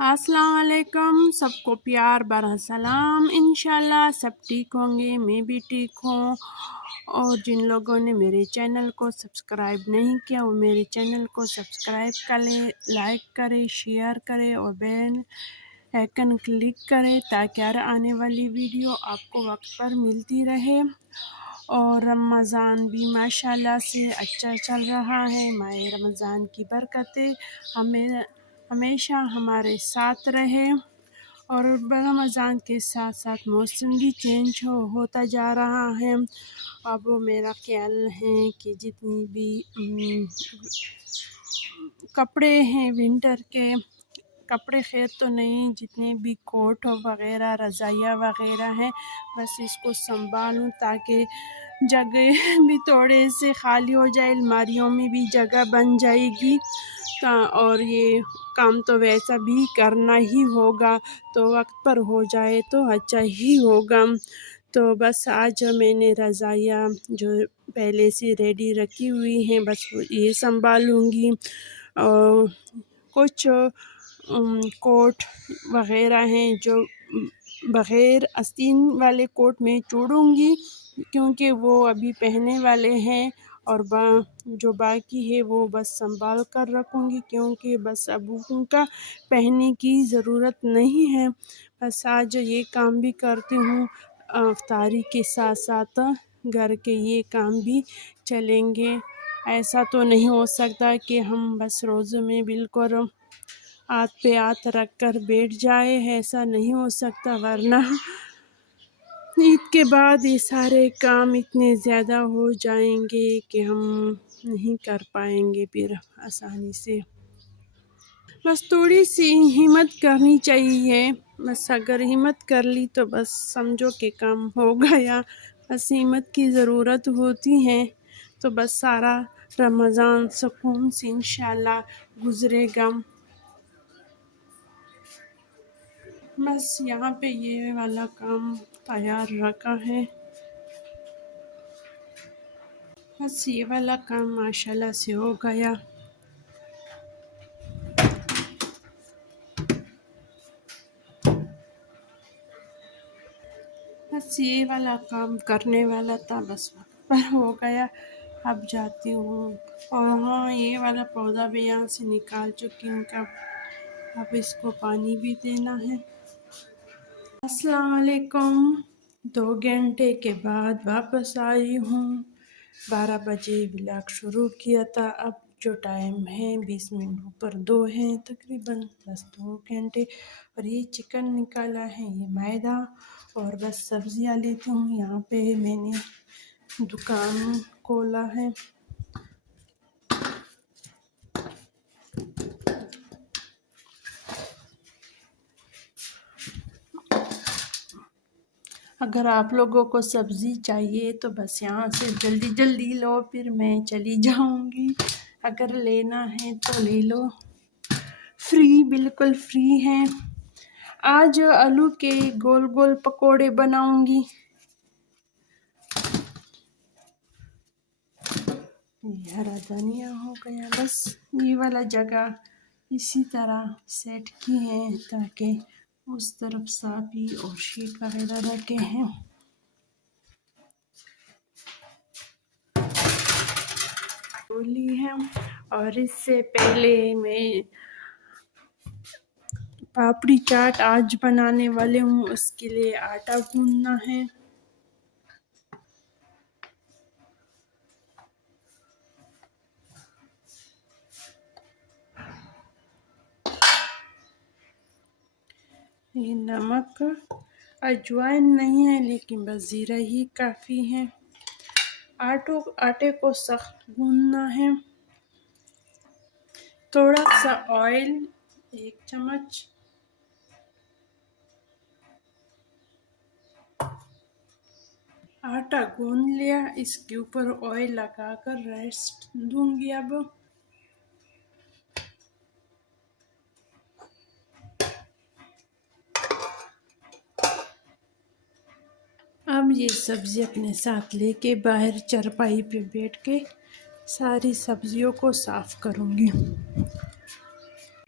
अस्सलाम वालेकुम, सबको प्यार भरा सलाम। इंशाल्लाह सब ठीक होंगे, मैं भी ठीक हूँ। और जिन लोगों ने मेरे चैनल को सब्सक्राइब नहीं किया वो मेरे चैनल को सब्सक्राइब करें, लाइक करें, शेयर करें और बेल आइकन क्लिक करें ताकि हर आने वाली वीडियो आपको वक्त पर मिलती रहे। और रमज़ान भी माशाल्लाह से अच्छा चल रहा है। माह रमज़ान की बरकतें हमें हमेशा हमारे साथ रहे। और रमज़ान के साथ साथ मौसम भी चेंज होता जा रहा है। अब मेरा ख्याल है कि जितनी भी कपड़े हैं विंटर के कपड़े, खैर तो नहीं, जितने भी कोट वगैरह रज़ाइयाँ वगैरह हैं, बस इसको संभालूं ताकि जगह भी थोड़े से खाली हो जाए, अलमारियों में भी जगह बन जाएगी। और ये काम तो वैसा भी करना ही होगा, तो वक्त पर हो जाए तो अच्छा ही होगा। तो बस आज मैंने रज़ाइयाँ जो पहले से रेडी रखी हुई हैं बस ये संभालूंगी। और कुछ कोट वगैरह हैं जो बग़ैर आस्तीन वाले कोट में छोड़ूंगी क्योंकि वो अभी पहनने वाले हैं। और जो बाकी है वो बस संभाल कर रखूँगी क्योंकि बस अब उनका पहनने की ज़रूरत नहीं है। बस आज ये काम भी करती हूँ, इफ्तारी के साथ साथ घर के ये काम भी चलेंगे। ऐसा तो नहीं हो सकता कि हम बस रोज़े में बिल्कुल हाथ पे हाथ रख कर बैठ जाए, ऐसा नहीं हो सकता, वरना ईद के बाद ये सारे काम इतने ज़्यादा हो जाएंगे कि हम नहीं कर पाएंगे फिर आसानी से। बस थोड़ी सी हिम्मत करनी चाहिए, बस अगर हिम्मत कर ली तो बस समझो कि काम हो गया। बस हिम्मत की ज़रूरत होती है तो बस सारा रमज़ान सुकून से इंशाल्लाह गुज़रेगा। बस यहाँ पे ये वाला काम तैयार रखा है, बस ये वाला काम माशाल्लाह से हो गया। बस ये वाला काम करने वाला था, बस पर हो गया। अब जाती हूँ। और हाँ, ये वाला पौधा भी यहाँ से निकाल चुकी हूँ, अब इसको पानी भी देना है। अस्सलाम वालेकुम। 2 घंटे के बाद वापस आई हूँ। 12 बजे व्लॉग शुरू किया था, अब जो टाइम है 20 मिनट ऊपर 2 हैं तकरीबन, बस 2 घंटे। और ये चिकन निकाला है, ये मैदा, और बस सब्जियाँ लेती हूँ। यहाँ पे मैंने दुकान खोला है। अगर आप लोगों को सब्ज़ी चाहिए तो बस यहाँ से जल्दी जल्दी लो, फिर मैं चली जाऊँगी। अगर लेना है तो ले लो, फ्री, बिल्कुल फ्री हैं। आज आलू के गोल गोल पकोड़े बनाऊँगी। ये हरा धनिया हो गया, बस ये वाला जगह इसी तरह सेट की है ताकि उस तरफ साफी और शीट वगैरह रखे हैं। बोली है। और इससे पहले मैं पापड़ी चाट आज बनाने वाले हूँ, उसके लिए आटा गूंदना है। ये नमक, अजवाइन नहीं है लेकिन बस ज़ीरा ही काफ़ी है। आटे को सख्त गूंदना है। थोड़ा सा ऑयल, 1 चम्मच, आटा गूंद लिया। इसके ऊपर ऑयल लगाकर रेस्ट दूंगी। अब ये सब्ज़ी अपने साथ लेके बाहर चारपाई पे बैठ के सारी सब्जियों को साफ़ करूँगी।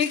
1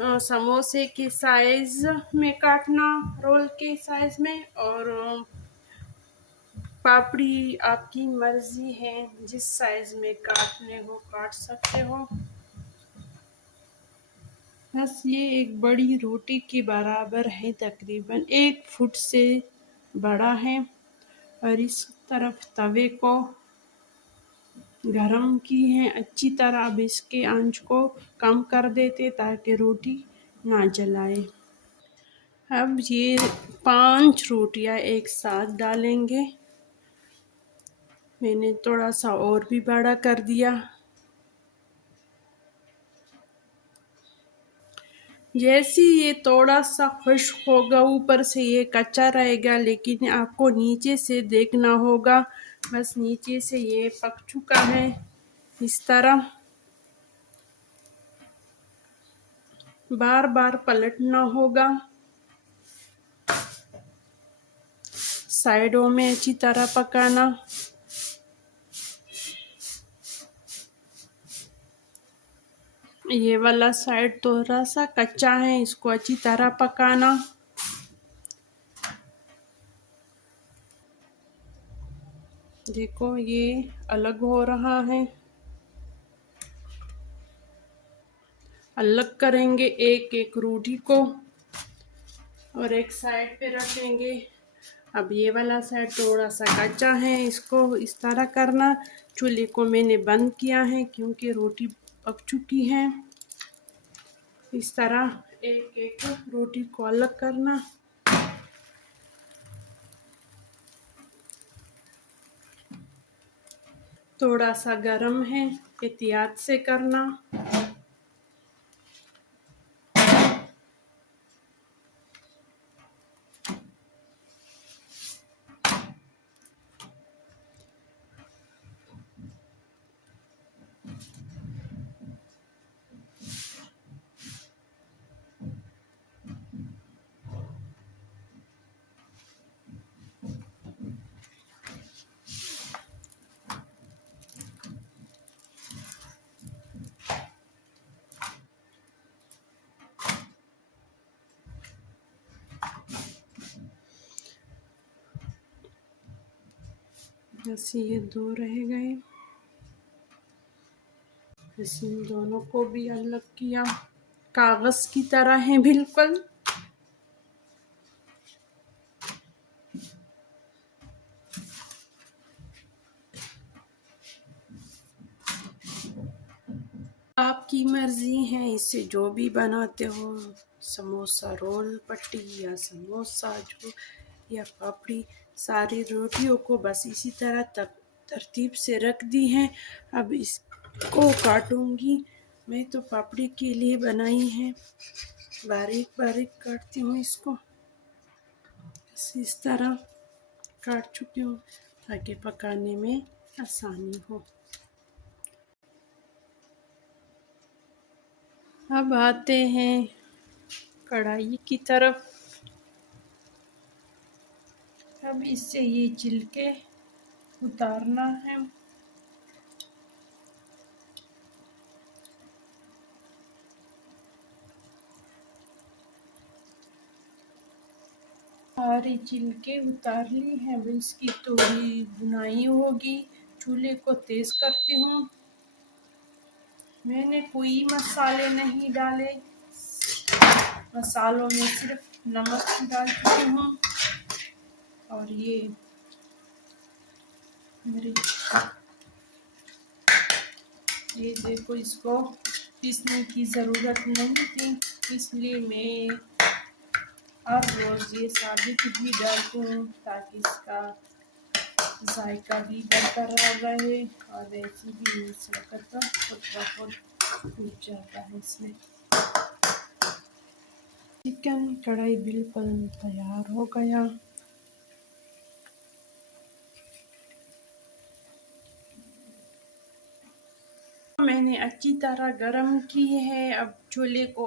समोसे के साइज में काटना, रोल के साइज में, और पापड़ी आपकी मर्जी है, जिस साइज में काटने हो काट सकते हो। बस ये एक बड़ी रोटी के बराबर है, तकरीबन 1 फुट से बड़ा है। और इस तरफ तवे को गरम की है अच्छी तरह। अब इसके आंच को कम कर देते ताकि रोटी ना जलाए। अब ये 5 रोटियां एक साथ डालेंगे। मैंने थोड़ा सा और भी बड़ा कर दिया। जैसे ये थोड़ा सा खुश्क होगा, ऊपर से ये कच्चा रहेगा, लेकिन आपको नीचे से देखना होगा। बस नीचे से ये पक चुका है। इस तरह बार बार पलटना होगा, साइडों में अच्छी तरह पकाना। ये वाला साइड थोड़ा सा कच्चा है, इसको अच्छी तरह पकाना। देखो ये अलग हो रहा है। अलग करेंगे एक एक रोटी को और एक साइड पे रखेंगे। अब ये वाला साइड थोड़ा सा कच्चा है, इसको इस तरह करना। चूल्हे को मैंने बंद किया है क्योंकि रोटी पक चुकी है। इस तरह एक एक रोटी को अलग करना। थोड़ा सा गरम है, एहतियात से करना। जैसे ये 2 रह गए, जैसे इन दोनों को भी अलग किया। कागज की तरह है बिल्कुल। आपकी मर्जी है, इससे जो भी बनाते हो, समोसा रोल पट्टी या समोसा जो या पापड़ी, सारी रोटियों को बस इसी तरह तरतीब से रख दी है। अब इसको काटूंगी। मैं तो पापड़ी के लिए बनाई है, बारीक बारीक काटती हूँ इसको। बस इस तरह काट चुकी हूँ ताकि पकाने में आसानी हो। अब आते हैं कढ़ाई की तरफ। अब इससे ये छिलके उतारना है। सारी छिलके उतार ली है। अब इसकी थोड़ी बुनाई होगी। चूल्हे को तेज करती हूँ। मैंने कोई मसाले नहीं डाले, मसालों में सिर्फ नमक डाल चुकी हूँ। और ये देखो, इसको पीसने की ज़रूरत नहीं थी, इसलिए मैं हर रोज़ ये साबित ही डालती हूँ ताकि इसका जायका भी बरकरार रहे। और वैसे भी इस वक्त खुद ब जाता है इसमें। चिकन कढ़ाई बिल्कुल तैयार हो गया। मैंने अच्छी तरह गरम की है। अब चूल्हे को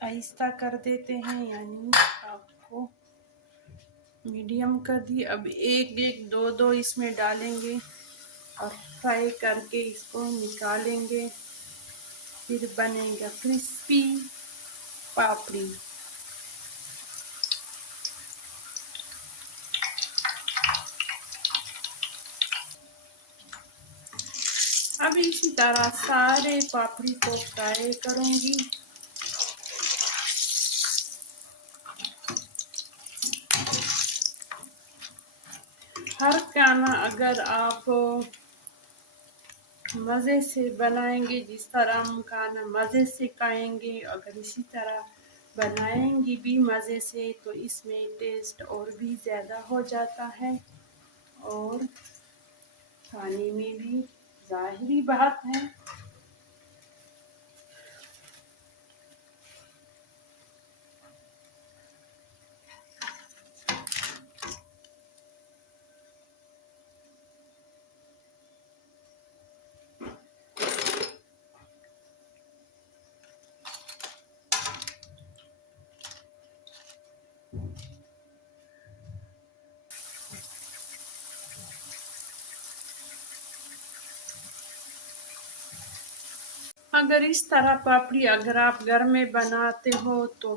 आहिस्ता कर देते हैं, यानी आपको मीडियम कर दी। अब एक एक दो दो इसमें डालेंगे और फ्राई करके इसको निकालेंगे। फिर बनेगा क्रिस्पी पापड़ी। अब इसी तरह सारे पापड़ी को फ्राई करूँगी। हर खाना अगर आप मज़े से बनाएंगे, जिस तरह हम खाना मज़े से खाएंगे, अगर इसी तरह बनाएंगी भी मज़े से, तो इसमें टेस्ट और भी ज़्यादा हो जाता है और खाने में भी ज़ाहिरी बात है। अगर इस तरह पापड़ी अगर आप घर में बनाते हो तो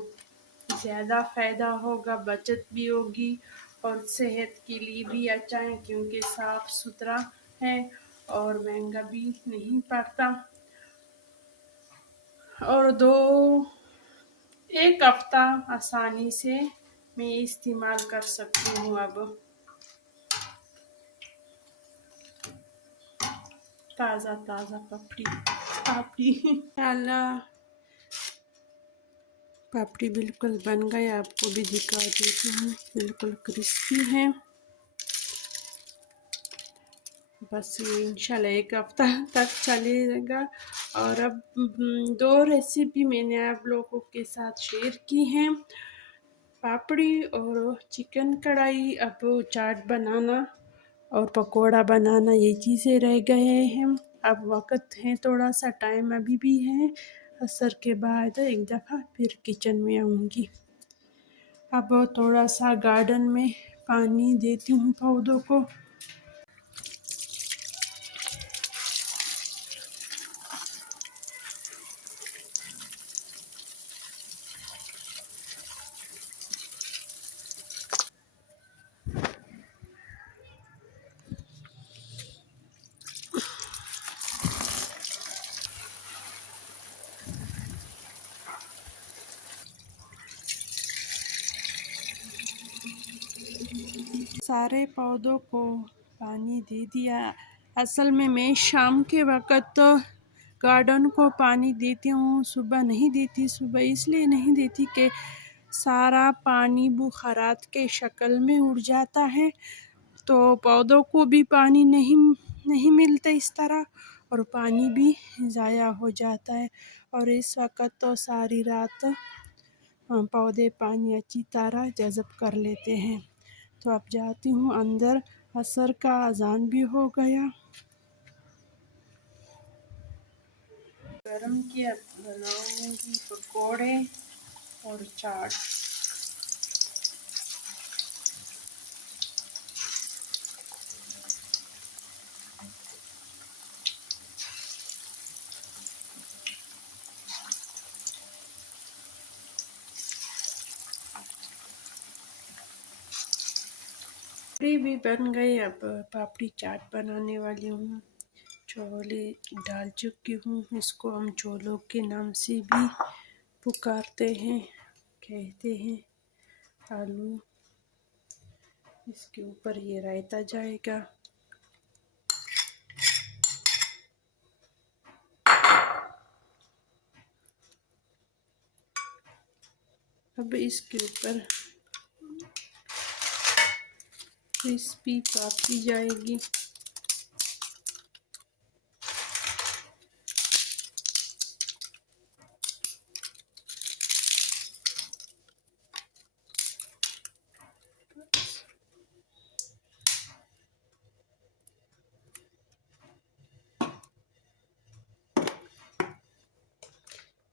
ज़्यादा फ़ायदा होगा, बचत भी होगी और सेहत के लिए भी अच्छा है, क्योंकि साफ़ सुथरा है और महंगा भी नहीं पड़ता। और एक हफ्ता आसानी से मैं इस्तेमाल कर सकती हूँ। अब ताज़ा ताज़ा पापड़ी डाला। पापड़ी बिल्कुल बन गई, आपको भी दिखा देती हूँ, बिल्कुल क्रिस्पी है। बस ये इंशाल्लाह एक हफ्ता तक चलेगा। और अब दो रेसिपी मैंने आप लोगों के साथ शेयर की हैं, पापड़ी और चिकन कढ़ाई। अब चाट बनाना और पकोड़ा बनाना ये चीज़ें रह गए हैं। अब वक्त है, थोड़ा सा टाइम अभी भी है, असर के बाद एक दफ़ा फिर किचन में आऊँगी। अब थोड़ा सा गार्डन में पानी देती हूँ पौधों को। सारे पौधों को पानी दे दिया। असल में मैं शाम के वक़्त गार्डन को पानी देती हूँ, सुबह नहीं देती। सुबह इसलिए नहीं देती कि सारा पानी बुखारात के शक्ल में उड़ जाता है, तो पौधों को भी पानी नहीं मिलता इस तरह, और पानी भी ज़ाया हो जाता है। और इस वक्त तो सारी रात पौधे पानी अच्छी तरह जज़ब कर लेते हैं। तो अब जाती हूँ अंदर, असर का अज़ान भी हो गया। गरम किया, बनाऊंगी पकोड़े और चाट। पापड़ी भी बन गई। अब पापड़ी चाट बनाने वाली हूँ। छोले डाल चुकी हूँ, इसको हम छोलों के नाम से भी पुकारते हैं, कहते हैं। आलू, इसके ऊपर ये रायता जाएगा। अब इसके ऊपर क्रिस्पी पापड़ी जाएगी।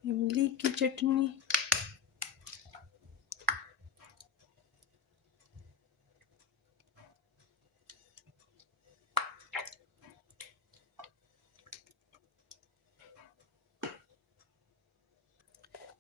इमली की चटनी,